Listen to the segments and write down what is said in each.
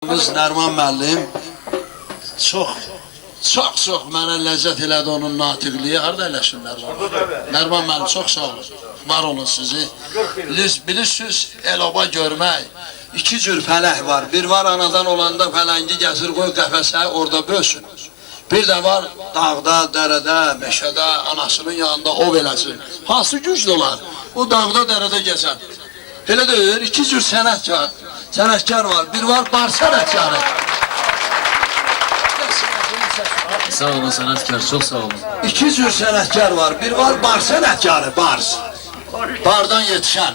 Nərman müəllim çox mənə ləzzət elədi onun natiqliyi. Harada eləşin Nərman? Nərman müəllim çox sağ olun. Var olun sizi. Bilirsiniz, el-oba görmək. İki cür fələh var. Bir var anadan olanda fələngi gəzir, qoy qəfəsə, orada bölsün. Bir də var dağda, dərədə, meşədə, anasının yanında ov eləsin. Hansı güclü olar? O dağda, dərədə gəzər. Elə deyir, iki cür sənətkar var. Bir var bar sənətkarı. Sağ olun sənətkar, çox sağ olun. İki cür sənətkar var. Bir var bar sənətkarı, bars. Bardan yetişən.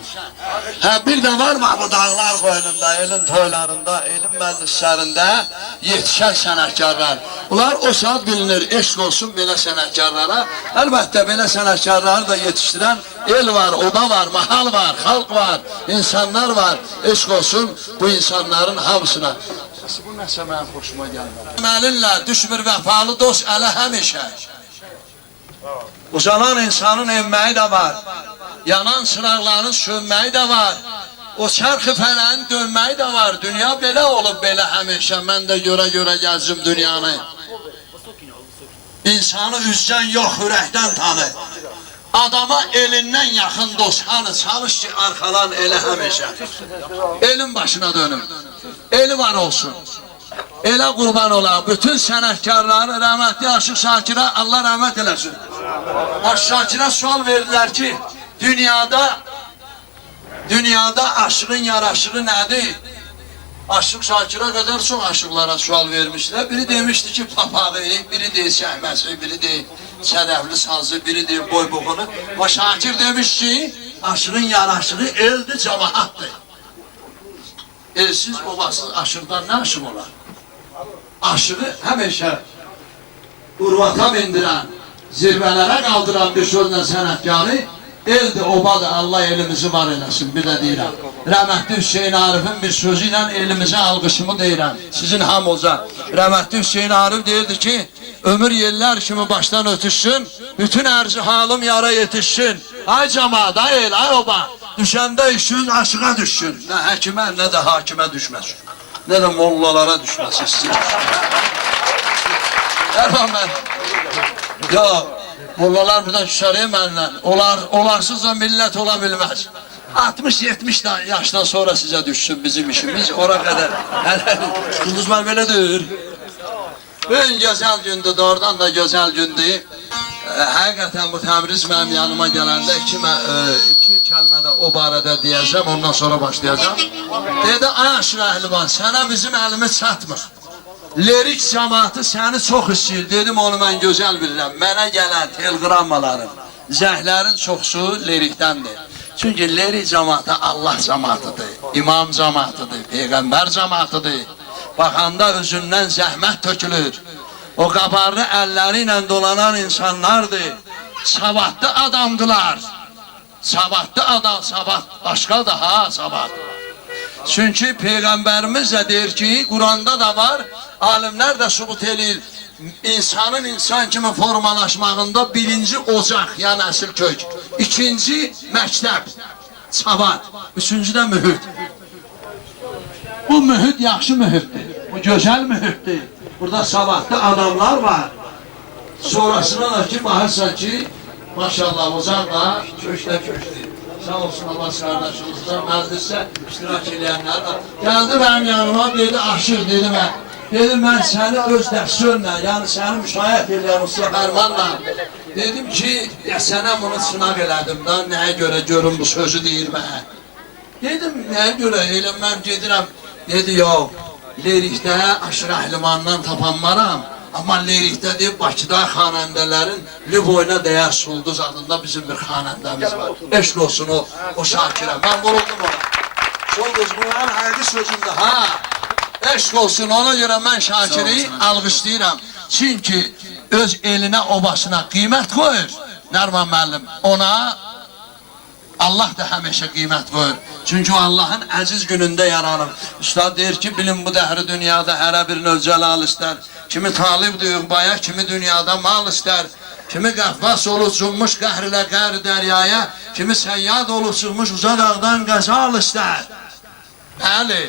Bir də var bu dağlar qoynunda, elin toylarında, elin məclislərində yetişən sənətkarlar. Bunlar o saat bilinir, eşq olsun belə sənətkarlara. Əlbəttə belə sənətkarları da yetişdirən el var, oba var, mahal var, xalq var, insanlar var. Eşq olsun bu insanların hamısına. Bu nəsə mənim xoşuma gəlmir. Məlinlə düşmür vəfalı dost ələ həmişə. Uzanan insanın evməyi də var. Yanan çıraqların sönməyi də var. O çarxı fələnin dönməyi də var. Dünya belə olub, belə həmişə. Mən də görə gəzdim dünyanı. İnsanı üzdən yox, ürəkdən tanı. Adama elindən yaxın dost hanı, çalış ki, arxalan elə həmişə. Elin başına dönüm. Eli var olsun. Elə qurban ola. Bütün sənətkarları rəhmətli Aşıq Şakirə Allah rəhmət eləsin. Aşıq Şakirə sual verdilər ki, dünyada aşığın yaraşığı nədir? Aşıq Şakirə qədər çox aşıqlara sual vermişlər. Biri demişdi ki, papağı, biri deyil səhməsi, biri deyil sədəfli sazı, biri deyil boy-boğunu. Ama Şakir demiş ki, aşığın yaraşığı eldir, cemaatdır. Elsiz, obasız aşıqdan nə aşıq olar? Aşığı həmişə urvata mindirən, zirvələrə qaldıran bir sözlə sənətkarı eldir, obadır, Allah elimizi var eləsin, bir də deyirəm. Rəhmətli Hüseyin Arif'in bir sözü ilə elimize alqışımı deyirəm, sizin hamıza. Rəhmətli Hüseyin Arif deyirdi ki, ömür yerlər kimi başdan ötüşsün, bütün ərzi halım yara yetişsin. Ay cemaat, ay el, ay oba, düşəndə işin aşığa düşsün. Nə həkimə, nə də hakimə düşməsin. Nə də mollalara düşməsin sizin. Erman mən, ya, mollalar buradan küsarıya mənlə, olarsız da millət ola bilməz. 60-70 yaşdan sonra sizə düşsün bizim işimiz, ora qədər. Yıldız mən belə deyir. Bugün gözəl gündür, doğrudan da gözəl gündür. Həqiqətən bu təmriz mənim yanıma gələndə iki kəlmə də o barədə deyəcəm, ondan sonra başlayacağım. Dedi, ay Aşıq Əhlivan, sənə bizim əlimiz çatmır. Lirik cəmaatı səni çox istəyir. Dedim, onu mən gözəl bilirəm. Mənə gələn telqrammaların, zəhlərin çoxsu lirikdəndir. Çünki lirik cəmaatı Allah cəmaatıdır, imam cəmaatıdır, peyğəmbər cəmaatıdır. Baxanda özündən zəhmət tökülür. O qabarlı əlləri ilə dolanan insanlardır. Savadlı adamdılar. Savadlı adam, savad başqa da ha, savad. Çünki Peyğəmbərimiz də deyir ki, Quranda da var, alimlər də sübut edir. İnsanın insan kimi formalaşmağında birinci ocaq, yəni əsl kök. İkinci məktəb, savad. Üçüncü də mühüt. Bu mühüt yaxşı mühütdür, bu gözəl mühütdür. Burada savadlı adamlar var. Sonrasına da ki, baxırsan ki, maşallah ocaq da kökdə kökdür. Sağ olsun Allah qardaşımızdan, məclisə iştirak edənlər var. Gəldi mənim yanıma, dedi, Aşıq, dedi mən. Dedim, mən səni öz dərsörlə, yəni səni müşahiət edən Mustafa Fərmanla dedim ki, sənə bunu sınaq elədim da, nəyə görə görün bu sözü deyir mənə. Dedim, nəyə görə, elə mən gedirəm. Dedi, yox, lirikdə Aşıq Əhlimandan tapanmaram. Amma lirikdə deyib, Bakıda xanəndələrin Lüboyna dəyər Sulduz adında bizim bir xanəndəmiz var. Eşq olsun o Şakirə, mən vuruldum ona. Sulduz, bu mənim həqiqi sözümdür, ha. Eşq olsun, ona görə mən Şakiri alqışlayıram. Çünki öz elinə, obasına qiymət qoyur, Nərman müəllim. Ona Allah da həmişə qiymət qoyur. Çünki o Allahın əziz günündə yaranır. Üstad deyir ki, bilin bu dəhri dünyada hərə bir növcəlal istər. Kimi talibdir üqbaya, kimi dünyada mal istər. Kimi qəffas olub cunmuş qəhr ilə qər dəryaya, kimi səyyad olub çıxmış uca dağdan qəzal istər. Bəli.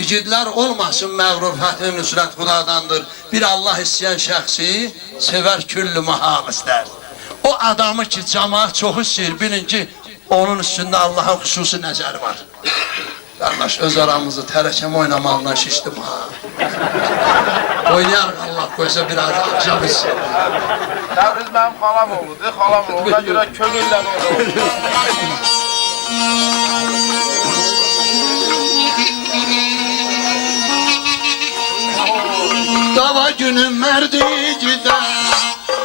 İgidlər olmasın məğrur fəthli nüsrət Xudadandır. Bir Allah istəyən şəxsi sevər küllü mahal istər. O adamı ki cemaat çox istəyir, bilin ki onun üstündə Allahın xüsusi nəzəri var. Qardaş öz aramızı tərəkəm oynamağından şişdim ha. Oynayarıq Allah qoysa biraz acab hissin. Təbriz mənim xalam oldu, xalam oldu. Ona görə könüllə oldu. Dava günüm merdi gider,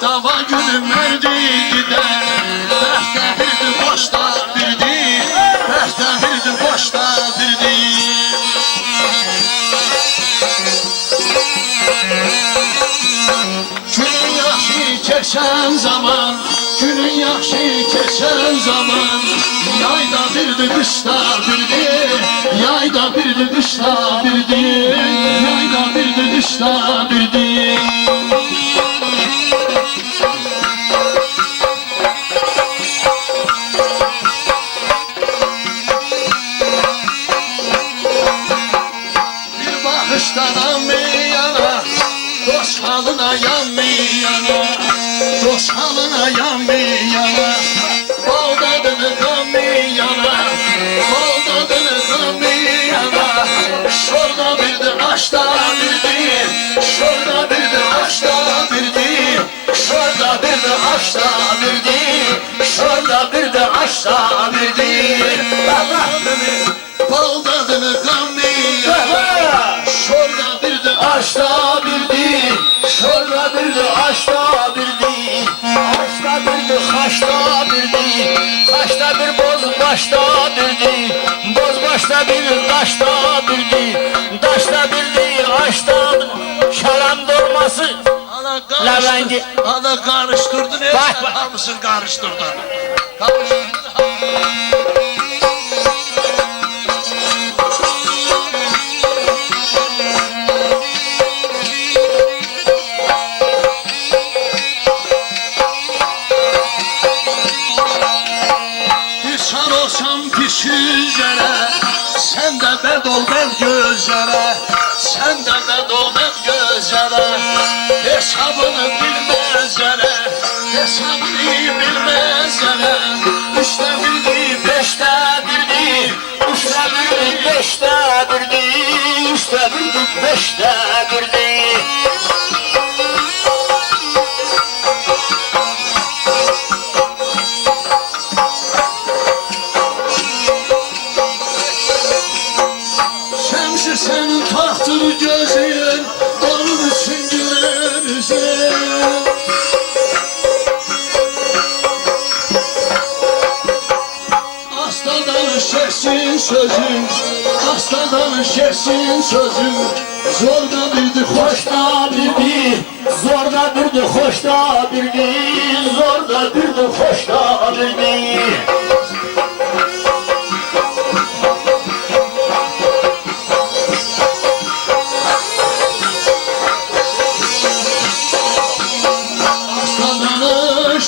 dava günüm merdi gider. Rəhdə birdi boşda birdi, rəhdə birdi boşda birdi. Günün yaxşı keçən zaman, günün yaxşı keçən zaman, yayda birdi qışda birdi, yayda birdi qışda birdi, yayda birdi qışda birdi. Bir bakışdan anmayana, dost halına yanmayana, dost halına yanmayana, bal tadını kanmayana, bal tadını kanmayana. Şurada bir de aşta birdi, şurada bir de aşta birdi, şurada bir de aşta birdi, şurada bir de aşta birdi. Bal tadını kanmayana, şurada bir de aşta birdi, şurada bir de aşta birdi, aşta bir de haşta birdi, haşta bir boz başta birdi, boz başta bir taşta birdi, taşta birdi aşta şaran dolması. Levengi. Ana karıştırdın, Bak, sen hamısın karıştırdın. Karıştırdın. Düşan olsam pis yüzlere, sen de bed ol ben gözlere, sen de bed ol ben gözlere. Hesabını bilmezlere, hesabını bilmezlere. Üçte birdi, beşte birdi, üçte birdi, beşte birdi, üçte birdi, beşte birdi. Şemsi senin tahtır gözün, onun için gülürüzün. Astadan şeksin sözün, astadan şeksin sözün. Zorda birdi, hoşta birdi, zorda birdi, hoşta birdi, zorda birdi, hoşta birdi.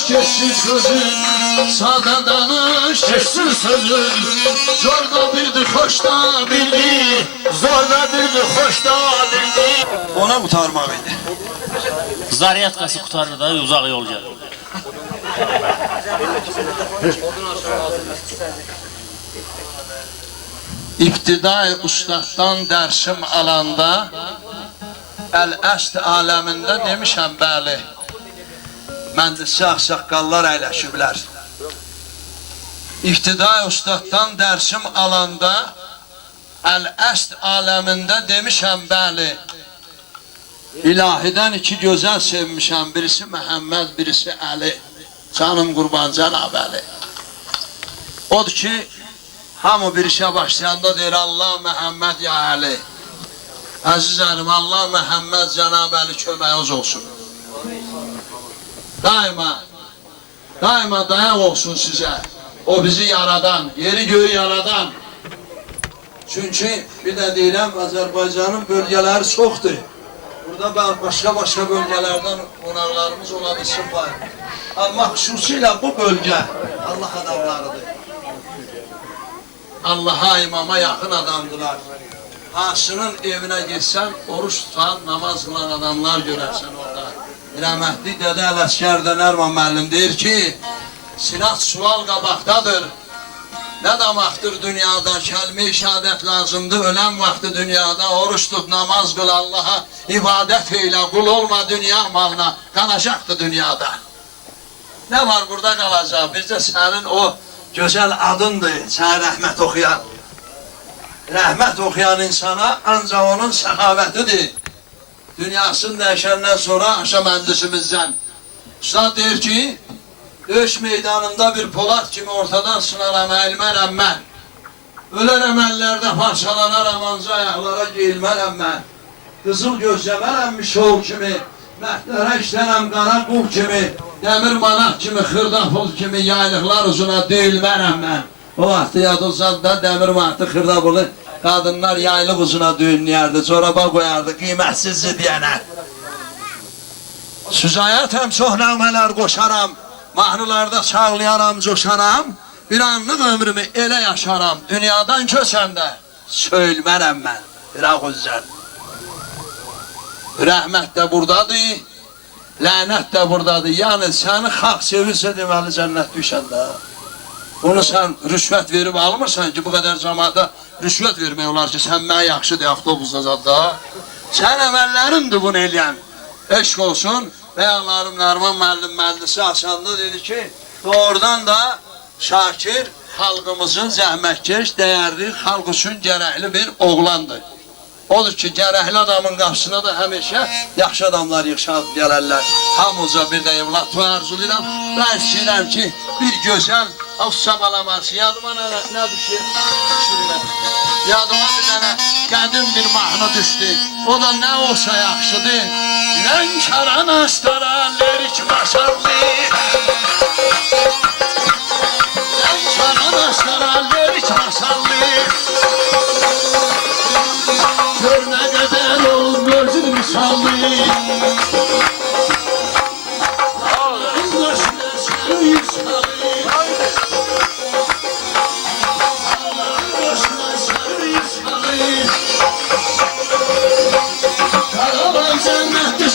Geçsin sözün, sağda danış, geçsin sözün. Zorda birdi, hoşta birdi, zorda birdi, hoşta birdi. Ona kurtarma beni. Zaryatkası kurtardı da uzak yol geldi. İptidai ustaddan dersim alanda, el-əst aləmində demişəm bəli. Məndə saqqallar əyləşiblər. İptidai ustaddan dərsim alanda, əl-əst aləmində demişəm bəli. İlahidən iki gözəl sevmişəm, birisi Məhəmməd, birisi Əli. Canım qurban Cənab Əli. Odur ki, hamı bir işə başlayanda deyir, Allah Məhəmməd ya Əli. Əzizlərim, Allah Məhəmməd Cənab Əli köməyiniz olsun. Daima dayak olsun size. O bizi yaradan, yeri göğü yaradan. Çünkü bir de deyirəm, Azərbaycanın bölgeleri çoxdur. Burada başka bölgelerden qonaqlarımız olabilsin var. Ama xüsusilə bu bölge Allah adamlarıdır. Allah'a, imama yakın adamdılar. Aşının evine gitsen, oruç tutan, namaz kılan adamlar görersen orada. Rəhmətli Dədə Ələsgər Dönərman müəllim deyir ki, Sinat sual qabaqdadır. Ne damaktır dünyada, kelime-i şehadet lazımdır. Ölen vakti dünyada, oruç tut, namaz kıl, Allah'a ibadet eyle, kul olma dünya malına, kalacaktı dünyada. Ne var burada kalacak? Bizde senin o güzel adındır, sana rahmet okuyan. Rahmet okuyan insana ancak onun sehavetidir. Dünyasını değişenden sonra akşam endisimizden. Usta der ki, döyüş meydanında bir Polat kimi ortadan sınaram, eğilmərəm mən. Ölərəm əllərdə parçalanaram, anca ayaqlara geyilmərəm mən. Qızıl gözləmərəm mişol kimi, məhdərə işlənəm qara qul kimi, dəmir manat kimi, xırda pul kimi, yaylıqlar uzuna deyilmərəm mən. O vaxtı yadılsaz da dəmir manatı, xırda pulu qadınlar yaylıq uzuna düyünləyərdi, çoraba qoyardı, qiymətsizdir deyənə. Süzayətəm, çox nəğmələr qoşaram. Mahnılarda çağlayaram, coşaram, bir anlıq ömrümü elə yaşaram, dünyadan köçəndə söylmərəm mən, Firaq Özcan. Rəhmət də buradadır, lənət də buradadır, yəni səni xalq sevirsə deməli cənnət düşəndə. Bunu sən rüşvət verib almırsan ki, bu qədər cəmaata rüşvət vermək olar ki, sən mənə yaxşı deyə avtobusda zadda. Sən əməllərindir bunu eləyən, eşq olsun. Bəyənlarım Nərman müəllim məclisi açanda dedi ki, doğrudan da Şakir xalqımızın zəhmətkeş, dəyərli, xalq üçün gərəkli bir oğlandır. Odur ki, gərəkli adamın qarşısına da həmişə yaxşı adamlar yığışab gələrlər. Hamıca bir də evlat arzulayıram. Ben istəyirəm ki, bir gözəl Avsa balaması, yadıma nə düşür? Yadıma bir dənə qədim bir mahnı düşdü. O da nə olsa yaxşıdır. Lənkəran astara lirik masallı. Lənkəran astara lirik masallı. Gör nə qədər olur gözün misallı.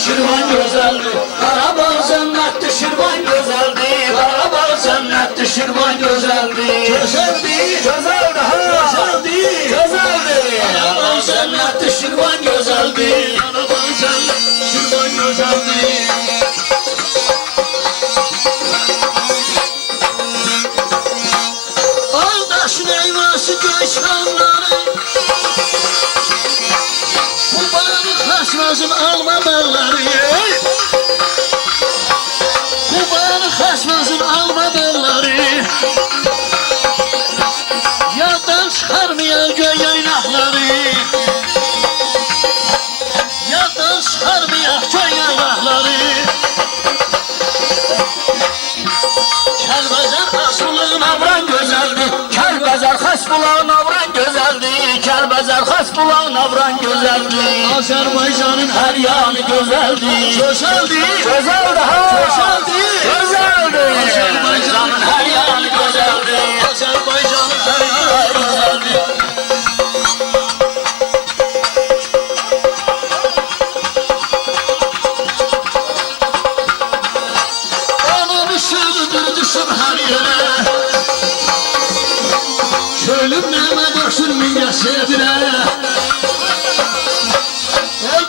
Şirvan güzeldi, Qarabağ cənnətdir, Şirvan güzeldi, Qarabağ cənnətdir, Şirvan güzeldi. Güzeldi, güzeldi, güzeldi, güzeldi. Qarabağ cənnətdir, Şirvan güzeldi, Qarabağ cənnətdir, Şirvan güzeldi. Ağdaşın eyvası göçanları, Xəsmazın alma bəlləri, Qubanı xəsmazın alma bəlləri, yaddan çıxarmayan göy yaylaqları, yaddan çıxarmayan göy yaylaqları, Kəlbəzər xəsbulağın avran gözəldir, Kəlbəzər xəsbulağın avran gözəldir, Kəlbəzər xəsbulağın avran gözəldir. Azərbaycanın hər yanı gözəldir, gözəldir, gözəldir, gözəldir, gözəldir. Azərbaycanın hər yanı gözəldir, Azərbaycanın hər yanı gözəldir. Onun ışığıdır düşür hər yerə, Kölüm nəmə başır minə sevirə.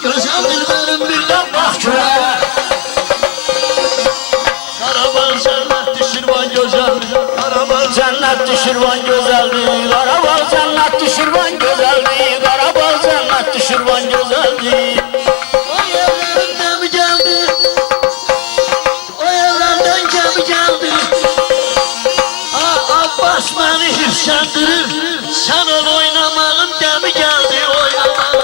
Gözəl dilbərim birdən bax görə. Qarabağ cənnətdir, Şirvan gözəldir, Qarabağ cənnətdir, Şirvan gözəldir, Qarabağ cənnətdir, Şirvan gözəldir, Qarabağ cənnətdir, Şirvan gözəldir. O yerlərindən mi gəldi? O yerlərdən gəmi gəldi. Abbas məni hifsəndirir, sən ol oynamağın gəmi gəldi, oynamağın.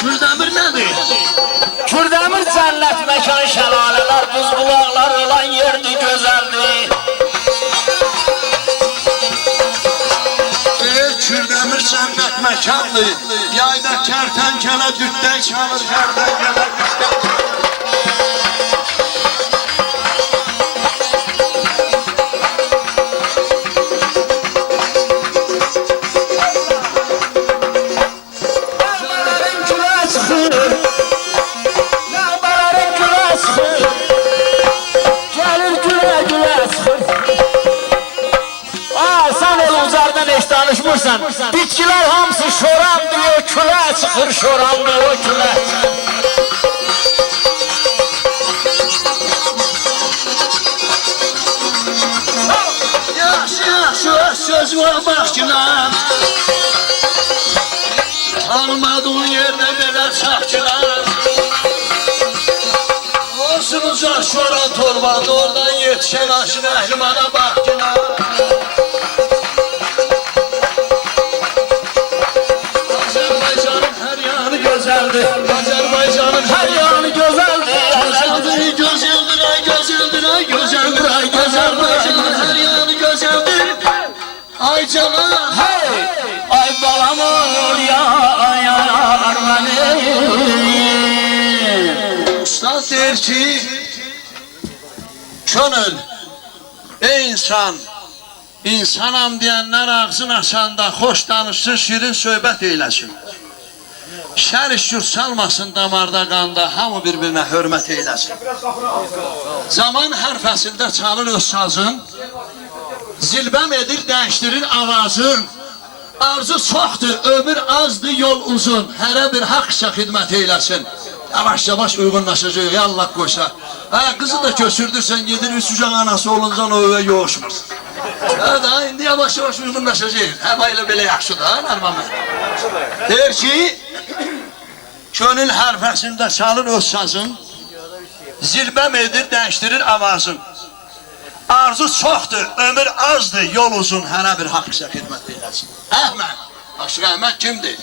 Kürdəmir nədir? Kürdəmir cənnət məkan şəlalələr, buz bulaqlar olan yerdir, gözəldir. Kürdəmir cənnət məkandır. Yayda kərtənkələ dütdən çalır, kərtənkələ dütdən çalır. Danışmırsan, bitkiler hamısı şoran diyor, külə çıxır, şoran diyor, külə. Yaxşı, söz var baxçılar. Tanımadığın yerdə belə çaxçılar. Olsun uzaq şoran torbandı, oradan yetişən aşın əhlimana baxçılar. Azerbaycanın her yanı güzeldir. Gözəldir, gözəldir, ay gözəldir, ay gözəldir, ay Azerbaycanın her yanı güzeldir. Ay canım, Hey, ay balam olur ya, ay yanar beni. Ustad der ki, könül, ey insan, insanam diyenler ağzın açanda hoş danışsın, şirin söhbət eyləsin. Şər şür salmasın damarda qanda, hamı bir-birinə hörmət eyləsin. Zaman hər fəsildə çalır öz sazın, zilbəm edir, dəyişdirir avazın. Arzu çoxdur, ömür azdır, yol uzun, hərə bir haqqa xidmət eyləsin. Yavaş-yavaş uyğunlaşacaq, yallah qoysa. Qızı da köçürdürsən, gedir üç ucaq anası oluncan o övə yoğuşmur. İndi yavaş-yavaş uyğunlaşacaq. Həba ilə belə yaxşıdır, Nərman bəy. Deyir ki, könül hərfəsində çalır öz sazın, zilbəm edir, dəyişdirir avazın. Arzu çoxdur, ömür azdır, yol uzun, hərə bir haqqa xidmət eyləsin. Əhməd, Aşıq Əhməd kimdir?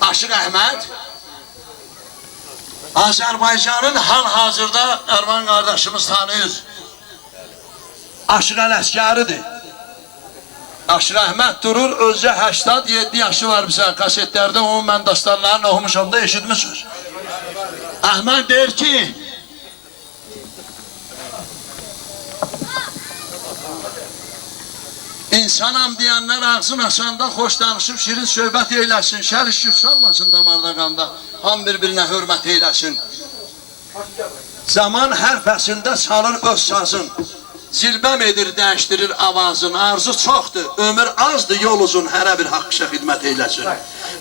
Aşıq Əhməd Azərbaycanın hal-hazırda Ərman qardaşımız tanıyır. Aşıq Ələskəridir. Aşıq Əhməd durur, özcə 87 yaşı var bizə, kasetlərdə onun mən dastanlarını oxumuşam da eşitmişsiniz. Əhməd deyir ki, İnsanam deyənlər ağzın açanda xoş danışıb şirin söhbət eyləsin, şər işib salmasın damarda qanda, ham bir-birinə hörmət eyləsin. Zaman hər fəsildə çalır öz sazın, zilbəm edir, dəyişdirir avazın. Arzu çoxdur, ömür azdır, yol uzun, hərə bir haqqa xidmət eyləsin.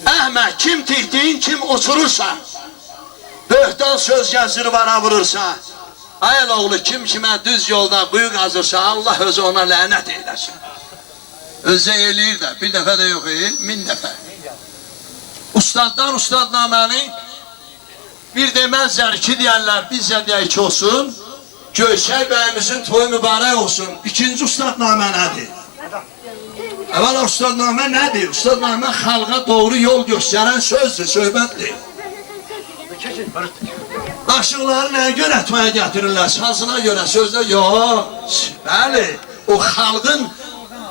Əhməd, kim tikdiyin, kim uçurursa, böhtan söz gəzir vara vurursa, ayıl oğlu kim kimə düz yolda quyu qazırsa, Allah özü ona lənət eyləsin. Özə eləyir də, bir dəfə də yox eyil, 1000 dəfə. Ustadlar ustadnaməni bir deməzlər, iki deyərlər, bizə deyək ki olsun, Göyçək bəyimizin toyu mübarək olsun. İkinci ustadnamə nədir? Əvvəla ustadnamə nədir? Ustadnamə xalqa doğru yol göstərən sözdür, söhbətdir. Aşıqları nəyə görə etməyə gətirirlər? Sazına görə, sözdə yox. Bəli, o xalqın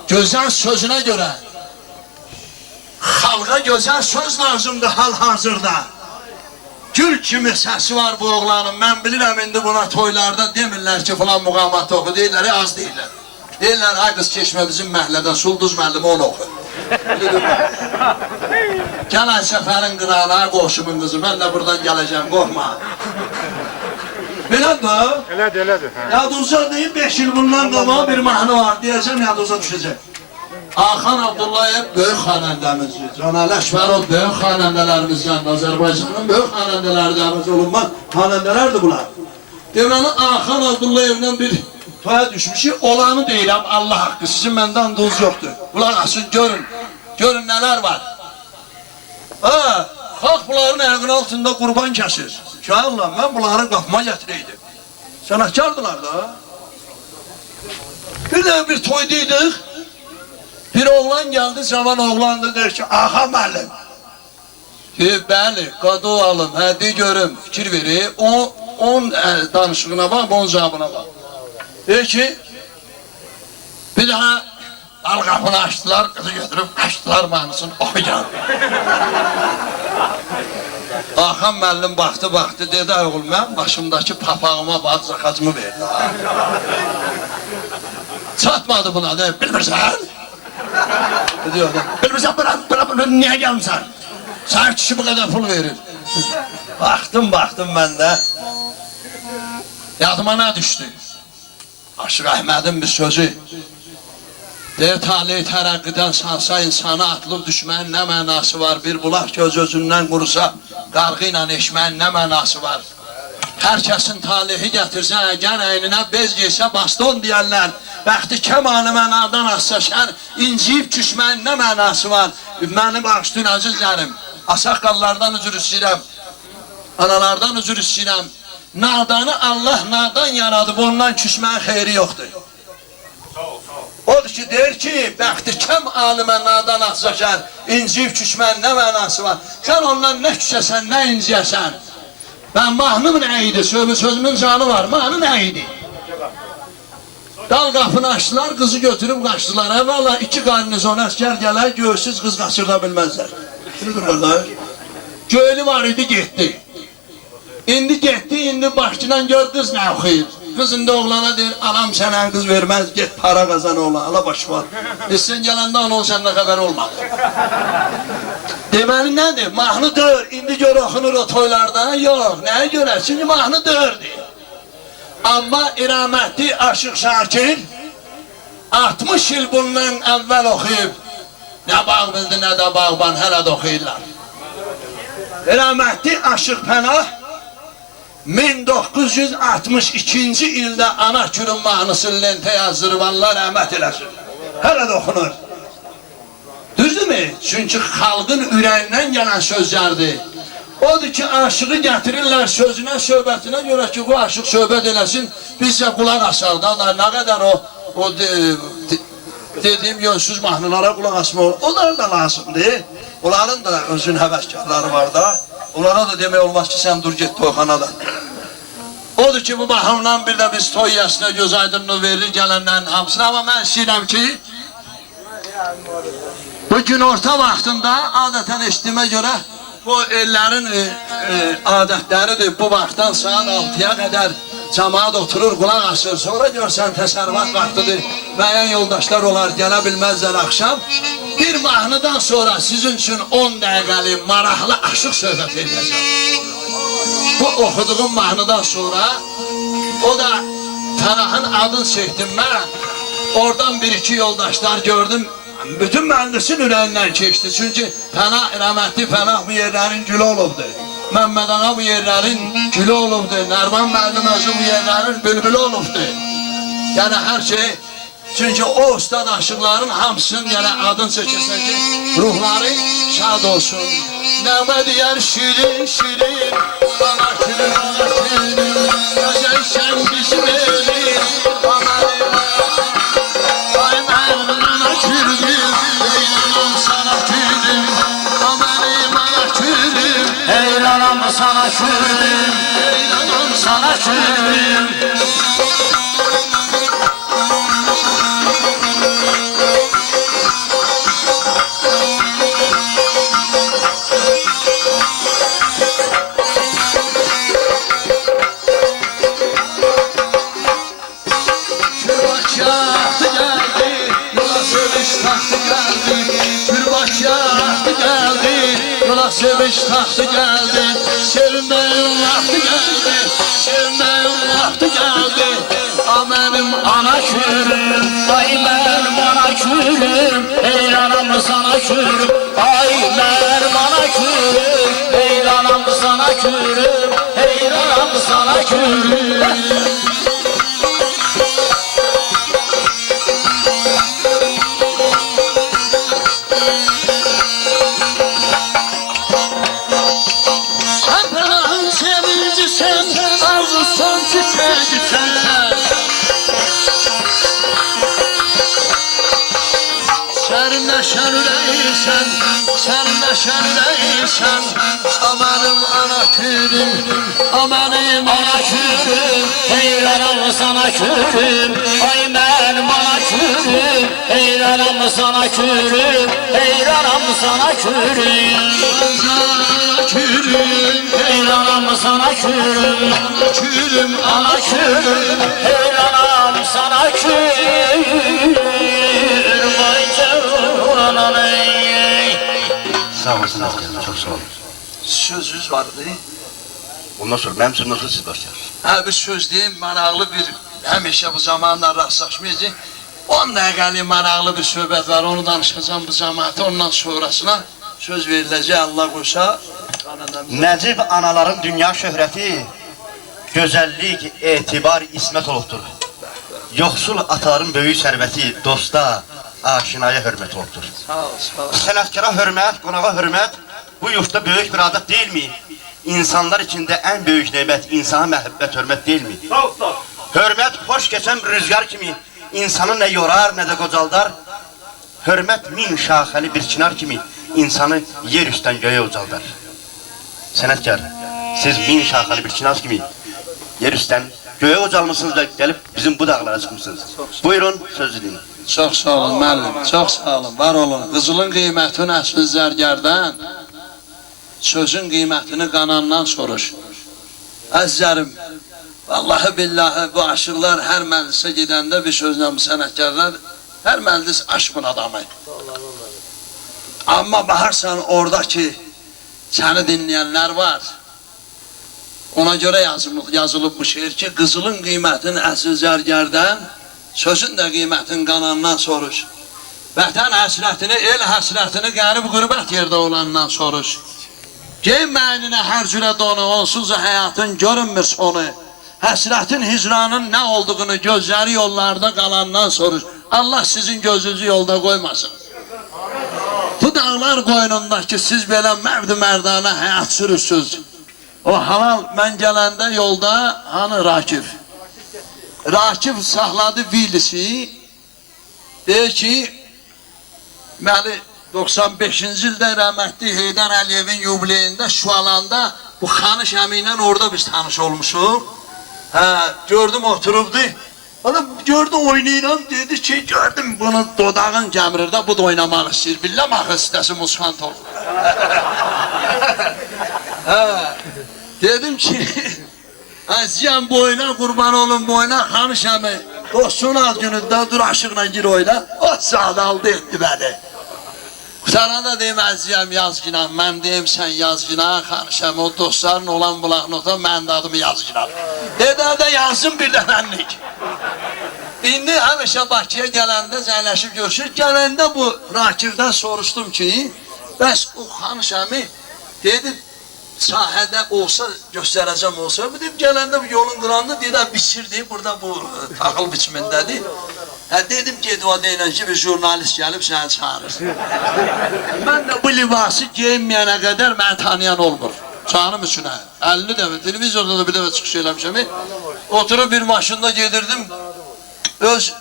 gözəl sözünə görə. Xalqa gözəl söz lazımdır hal-hazırda. Gül kimi səsi var bu oğlanın. Mən bilirəm indi buna toylarda demirlər ki filan muğamat oxu, deyirlər, az deyirlər. Deyirlər, ay qız keçmə bizim məhlədən, Sulduz müəllimi onu oxu. Gəl ay səfərin qırağına, qoşumun qızı, mən də buradan gələcəm, qorxma. Belədir də? Elədir. Yadınıza deyib 5 il bundan qabağa bir mahnı var, deyəcəm yadınıza düşəcək. Axan Abdullayev böyük xanəndəmizdir. Canəl Əşvərov böyük xanəndələrimizdən, Azərbaycanın böyük xanəndələridir, olunmaz xanəndələrdir bunlar. Deməli, Axan Abdullayevlə bir toya düşmüşük, olanı deyirəm, Allah haqqı, sizin məndən duz yoxdur. Bunlar açın, görün nələr var. Xalq bunların ayağının altında qurban kəsir. Ki Allah, mən bunları qapıma gətirəydim. Sənətkardılar da. Bir də bir toyduydıq. Bir oğlan geldi, cavan oğlandı, der ki, aha müəllim, Ki, bəli, qadı alım, həddi görüm, fikir verir. On danışığına bax, onun cavabına bax. Deyir ki, bir daha al qapını açdılar, qızı götürüb açdılar mahnısını, oxuyacaq. Axan müəllim baxdı, dedi, ay oğul, mən başımdakı papağıma bax, zakatımı verdi. Çatmadı buna, deyir, bilmirsən? Diyor, bilmirsən, bırak, niyə gəlmişsən? Sahib kişi bu qədər pul verir. Baxdım mən də. Yadıma nə düşdü? Aşıq Əhmədin bir sözü. Deyir, talih tərəqqidən sansa insana atılıb düşmənin nə mənası var? Bir bulaq göz özündən qurusa, qarğı ilə eşmənin nə mənası var? Hər kəsin talihi gətirsə, əgər əyninə bez geysə, baston deyərlər. Bəxti kəmanı mənadan atsa, şər inciyib küsmənin nə mənası var? Məni bağışlayın, əzizlərim. Asaqallardan üzr istəyirəm, analardan üzr istəyirəm. Nadanı Allah nadan yaradıb, ondan küsmənin xeyri yoxdur. Odur ki, deyir ki, bəxti kəm alimə nadan atsa, inciyib küsmənin nə mənası var? Sən ondan nə küsəsən, nə inciyəsən? Ben mahnım neydi? Sözümün canı var. Mahnı neydi? Dal kapını açtılar, kızı götürüp kaçtılar. Evvela iki garnizon asker geler, göğsüz kız kaçırabilmezler. Şudur kardeş. Göğlü var idi, gitti. İndi gitti, indi başçıdan gör kız ne okuyur. Kızın da oğlana der, anam sana kız vermez, git para kazan oğlan, ala başı var. Sen gelende onun senden haber olmadı. Deməli nədir? Mahnı dör, indi gör oxunur o toylarda, yox, nəyə görə? Çünki mahnı dördür. Amma İrəmətli Aşıq Şakir 60 il bundan əvvəl oxuyub, nə bağ bildi, nə də bağban, hələ də oxuyurlar. İrəmətli Aşıq Pənah 1962-ci ildə Ana Kürün mahnısını lentə yazdırıbanlar rəhmət eləsin. Hələ də oxunur. Düzdürmü? Çünkü xalqın ürəyindən gələn sözlərdir. Odur ki, aşığı gətirirlər sözünə, söhbətinə görə ki, bu aşıq söhbət eləsin, biz də qulaq asarlar. Nə qədər o dediyim yönsüz mahnılara qulaq asma olur. Onlar da lazımdır. Onların da özün həvəskarları var da. Onlara da demək olmaz ki, sən dur get toyxanadan. Odur ki, bu baxımdan bir də biz toy yəsinə göz aydınlığı verilir gələnlərin hamısına. Amma mən istəyirəm ki, bu gün orta vaxtında adətən eşitdiyimə görə bu ellərin adətləridir. Bu vaxtdan saat 6-ya qədər cəmaat oturur, qulaq asır. Sonra görsən təsərrüfat vaxtıdır. Müəyyən yoldaşlar olar, gələ bilməzlər axşam. Bir mahnıdan sonra sizin üçün 10 dəqiqəlik maraqlı aşıq söhbət edəcəm. Bu oxuduğum mahnıdan sonra o da Pənahın adını çəkdim mən. Oradan bir iki yoldaşlar gördüm. Bütün mühendisin ürəyindən keçdi. Çünki Pənah, rəhmətli Pənah bu yerlərin gülü olubdur. Məmməd Ağa bu yerlərin gülü olubdur. Nərman müəllim özü bu yerlərin bülbülü olubdur. Yəni hər şey, çünki o ustad aşıqların hamısının yəni adını çəkəsən ki, ruhları şad olsun. Nəmə deyər şirin, şirin, bana külün, külün, gözəl sən bizim elin, sana kürdüm, sana kürdüm. Sevinç taxtı geldi, sevmeyin vakti geldi, sevmeyin vakti geldi. Benim ana kürüm, ay benim ana kürüm, ey anam sana kürüm, ay benim ana kürüm, ey anam sana kürüm, ey anam sana kürüm. neşeli değilsen, sen neşeli değilsen. Amanım ana külüm, amanım ana külüm. Eyranam sana kürüm, ay benim ana kürüm. Eyranam sana kürüm, eyranam sana kürüm. Sana külüm, Eyranam sana kürüm, külüm ana kürüm. Eyranam sana kürüm, vay cananam ey. Sağ olasın askerim, çok sağ olun. sözünüz vardı. Ondan sonra benim sözümden sonra siz başlayın. Ha bir söz diyeyim, maraqlı bir, həmişə bu zamanla rastlaşmayacaq. 10 dəqiqəlik maraqlı bir söhbət var, onu danışacağım bu cəmaata, ondan sonrasına söz veriləcək, Allah qoysa. Nəcib anaların dünya şöhrəti, gözəllik, etibar, ismət olubdur. Yoxsul ataların böyük sərvəti, dosta, aşinaya hörmət olubdur. Sağ ol, sağ ol. Sənətkara hörmət, qonağa hörmət, bu yurtda böyük bir adət deyilmi? İnsanlar içində ən böyük nemət, insana məhəbbət, hörmət deyilmi? Hörmət xoş keçən bir rüzgar kimi, insanı nə yorar, nə də qocaldar. Hörmət min şaxəli bir çınar kimi, insanı yer üstdən göyə ucaldar. Sənətkar, siz min şaxəli bir çınar kimi, yer üstdən göyə ucalmışsınız və gəlib bizim bu dağlara çıxmışsınız. Buyurun, sözü deyin. Çox sağ olun, müəllim, çox sağ olun, var olun. Qızılın qiymətini əsl zərgərdən, sözün qiymətini qanandan soruş. Əzizlərim, vallahi billahi bu aşıqlar hər məclisə gedəndə bir sözlə bu sənətkarlar hər məclis aşkın adamı. Amma baxarsan oradakı səni dinləyənlər var. Ona görə yazılıb bu şeir ki, qızılın qiymətini əsl zərgərdən, sözün də qiymətini qanandan soruş. Vətən həsrətini, el həsrətini qərib qürbət yerdə olandan soruş. Geyinmə əyninə hər cürə donu, onsuz həyatın görünmür sonu. Həsrətin, hicranın nə olduğunu gözləri yollarda qalandan soruş. Allah sizin gözünüzü yolda qoymasın. Bu dağlar qoynundakı siz belə mərd-mərdana həyat sürürsünüz. O halal mən gələndə yolda hanı Rakif? Rakif saxladı Vilisi. Deyir ki, məli 95-ci ildə rəhmətli Heydər Əliyevin yubileyində Şualanda bu Xanış əmi ilə orada biz tanış olmuşuq. Gördüm oturubdu. Gördü oynayıram, dedi ki, gördüm bunu dodağın gəmirir də, bu da oynamaq istəyir. Billah axı istəsi muskant olur. Dedim ki, əziyəm boyuna, qurban olun boyuna, Xanış əmi, dostun ad günündə dur aşıqla gir oyna, o saat aldı etdi bəni. Qurtaranda deyim, əziyəm yazginam, mən deyim, sən yazginam, Xanış əmi, o dostların olan bulaqnota, mən də adımı yazginam. Dedədə yazsın bir dənənlik. İndi həmişə Bakıya gələndə cəyləşib görüşür, gələndə bu Rakifdən soruşdum ki, bəs o Xanış əmi, dedi, sahədə olsa, göstərəcəm olsa, bu deyib, gələndə bu yolun qıranda, dedə biçirdi, burada bu taxıl biçimindədir. Dedim ki, o deyilən ki, bir jurnalist gəlib səni çağırır. Mən də bu libası geyinməyənə qədər məni tanıyan olmur. Canım üçünə. 50 dəfə, televizorda da bir dəfə çıxış eləmişəm. Oturub bir maşında gedirdim. Öz,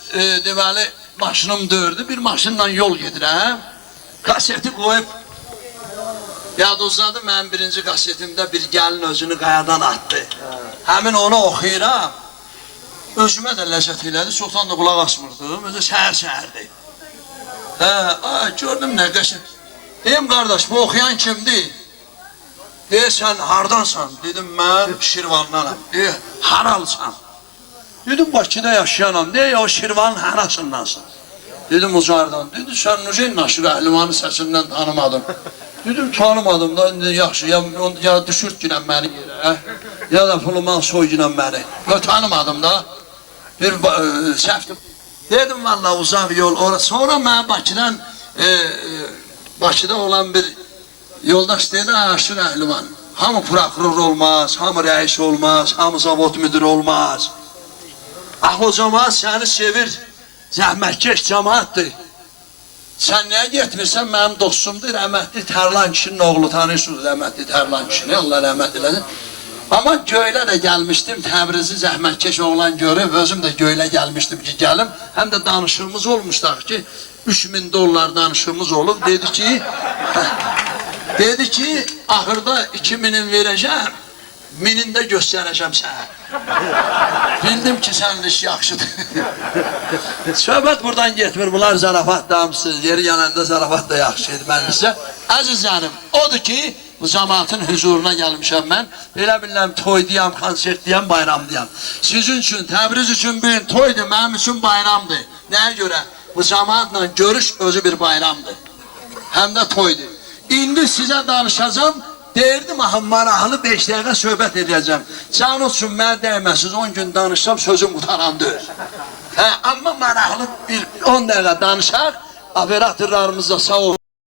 deməli, maşınım dördü. Bir maşınla yol gedirəm. Kaseti qoyub, yaduzladım, mənim birinci kasetimdə bir gəlin özünü qayadan attı. Həmin onu oxuyuram. Özümə də ləzzət elədi, çoxdan da qulaq asmırdım, özü səhər-səhərdir. Gördüm nə qəşək. Deyim, qardaş, bu oxuyan kimdir? Deyir, sən hardansan? Dedim, mən Şirvandanam. Deyir, haralsan? Dedim, Bakıda yaşayanam. Deyir, o Şirvanın harasındansan? Dedim, Ucardan. Dedi, sən Nüceyn Naşir Əhlimanın səsindən tanımadım. Dedim, tanımadım da, yaxşı, ya düşürt günəm məni yerə, ya da puluman soy günəm məni. Ya tanımadım da. Bir səhvdim. Dedim valla uzaq yol orası. Sonra mən Bakıda olan bir yoldaş dedi, Aşır Əhliman. Hamı prokuror olmaz, hamı rəis olmaz, hamı zavod müdürü olmaz. O cemaat səni sevir, zəhmətkeş cemaatdır. Sən nəyə getmirsən, mənim dostumdur, rəhmətli Tərlan kişinin oğlu, tanıyorsunuz rəhmətli Tərlan kişini, Allah rəhmət eləsin. Amma Göylə də gəlmişdim, Təbrizi zəhmətkeş oğlan görüb, özüm də Göylə gəlmişdim ki, gəlim. Həm də danışığımız olmuşdur ki, $3000 danışığımız olub. Dedi ki, ahırda 2000'in verəcəm, 1000'in də göstərəcəm sənə. Bildim ki, sənin iş yaxşıdır. Söhbət buradan getmir, bunlar zarafat damsız, yeri yanında zarafat da yaxşıydı mənimsə. Əzizlərim, odur ki, bu cəmaatın huzuruna gəlmişəm mən. Belə bilirəm, toyduyam, konsertliyəm, bayramdıyam. Sizin üçün, Təbriz üçün bir toydur, mənim üçün bayramdır. Nəyə görə? Bu cəmaatla görüş özü bir bayramdır. Həm də toydur. İndi sizə danışacağım, deyirdim axı maraqlı 5 dəqiqə söhbət edəcəm. Can üçün mənə dəyməsiz 10 gün danışsam sözüm qutarandır. Amma maraqlı bir 10 dəqiqə danışaq, operatorlarımız da sağ olun.